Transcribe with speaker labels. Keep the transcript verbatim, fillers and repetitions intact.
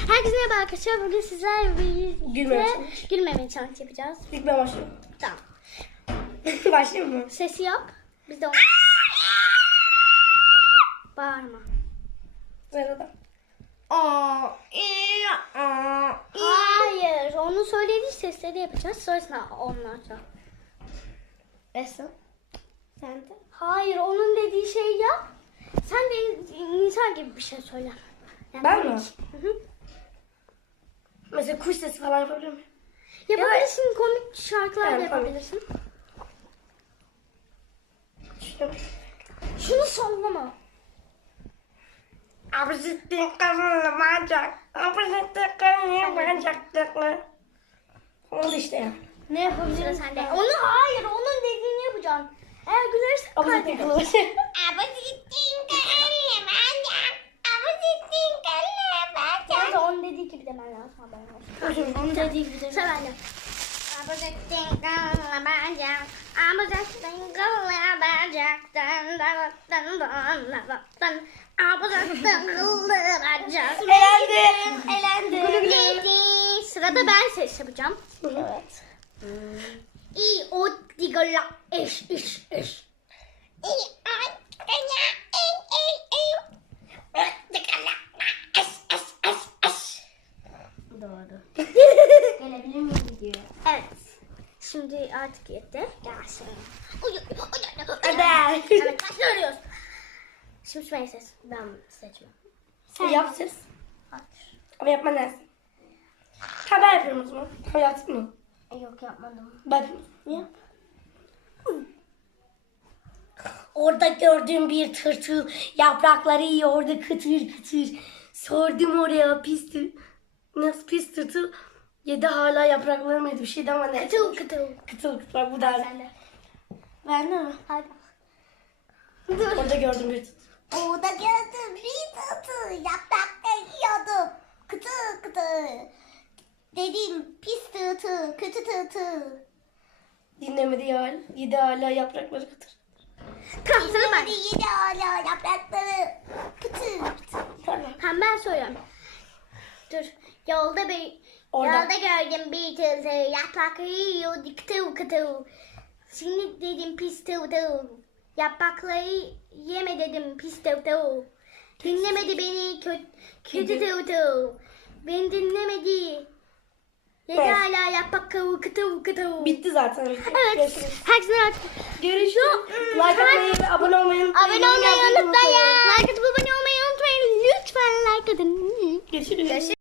Speaker 1: Herkese merhaba arkadaşlar. Bugün sizlerle birlikte
Speaker 2: Gülmeme
Speaker 1: gülmeme challenge yapacağız.
Speaker 2: İlk ben başlıyorum.
Speaker 1: Tamam.
Speaker 2: Başlayayım mı?
Speaker 1: Sesi yap. Biz de onu... Bağırma.
Speaker 2: Zerada. Aa, aa, aa.
Speaker 1: Hayır. Onun söylediği sesleri yapacağız. Sonrasında onlarca.
Speaker 2: Esra. Sen de.
Speaker 1: Hayır. Onun dediği şeyi yap. Sen de insan gibi bir şey söyle. Yani
Speaker 2: Ben
Speaker 1: komik.
Speaker 2: mi?
Speaker 1: Hı hı.
Speaker 2: Mesela kuş sesi falan yapabilir miyim?
Speaker 1: Yapabilirsin. Komik şarkılar da
Speaker 2: Evet, komik.
Speaker 1: yapabilirsin.
Speaker 2: Şunu.
Speaker 1: Şunu sallama.
Speaker 2: Abisittin kızını bacak. Abisittin kızını bacaktıklı. Oldu işte ya.
Speaker 1: Ne yapabiliriz sende? Onu hayır. Onun dediğini yapacaksın. Eğer gülersen
Speaker 2: Abisittin
Speaker 1: kaybedersin.
Speaker 2: kızını.
Speaker 1: Neyse onun dediği gibi demen lazım. Haberin olsun. Onun dediği gibi demen. Sen anne.
Speaker 2: Elendi. Elendi.
Speaker 1: Sırada ben ses yapacağım.
Speaker 2: Evet.
Speaker 1: İyi o digala eş eş eş. Doğru.
Speaker 2: Gelebilir miyim videoya?
Speaker 1: Evet. Şimdi artık yetti. Gelsin.
Speaker 2: Hadi.
Speaker 1: Evet başlıyoruz. Şimdi Sümeyye ses. Ben seçiyorum.
Speaker 2: Sen yap ses.
Speaker 1: Hayır.
Speaker 2: Ama yapma lazım. Ha ben yapıyorum o zaman. Ha yaptın mı?
Speaker 1: Yok yapmadım.
Speaker 2: Ben yapayım. Yap. Orada gördüğüm bir tırtıl yaprakları yiyordu kıtır kıtır. Sordum oraya pis tır... Nasıl pis tırtıl? Yedi hala yaprakları mıydı bir şeydi ama ne?
Speaker 1: Kıtıl kıtıl.
Speaker 2: Kıtıl kıtıl bak bu da.
Speaker 1: Sen de.
Speaker 2: Ben de mi?
Speaker 1: Hadi.
Speaker 2: Orada gördüm bir tırtıl.
Speaker 3: Orada gördüm bir tatı yaprakta yiyordum. Kıtı kıtı. Dedim pis tığtı, kötü tığtı.
Speaker 2: Dinlemedi ya. Yedi hala yaprakları kıtır.
Speaker 1: Tamam sıra ben.
Speaker 3: Yedi yedi hala yaprakları pıtı pıtı.
Speaker 2: Tamam.
Speaker 1: Tamam ben söylüyorum. Dur. Yolda bir
Speaker 2: Orada.
Speaker 1: yolda gördüm bir tığ yaprakları yiyordu kıtıl kıtıl. Şimdi dedim pis tığ tığ. Yaprakları yeme dedim pis tığ tığ. Dinlemedi beni kötü kötü tığ tığ. Beni dinlemedi. Yedi
Speaker 2: Evet.
Speaker 1: hala yaprak kıtıl kıtıl kıtıl.
Speaker 2: Bitti zaten.
Speaker 1: Evet.
Speaker 2: Görüşürüz.
Speaker 1: Herkese artık.
Speaker 2: Görüşürüz. Like atmayı ve abone olmayı unutmayın.
Speaker 1: Abone olmayı unutmayın. Like atıp abone olmayı unutmayın. Lütfen like atın.
Speaker 2: Görüşürüz.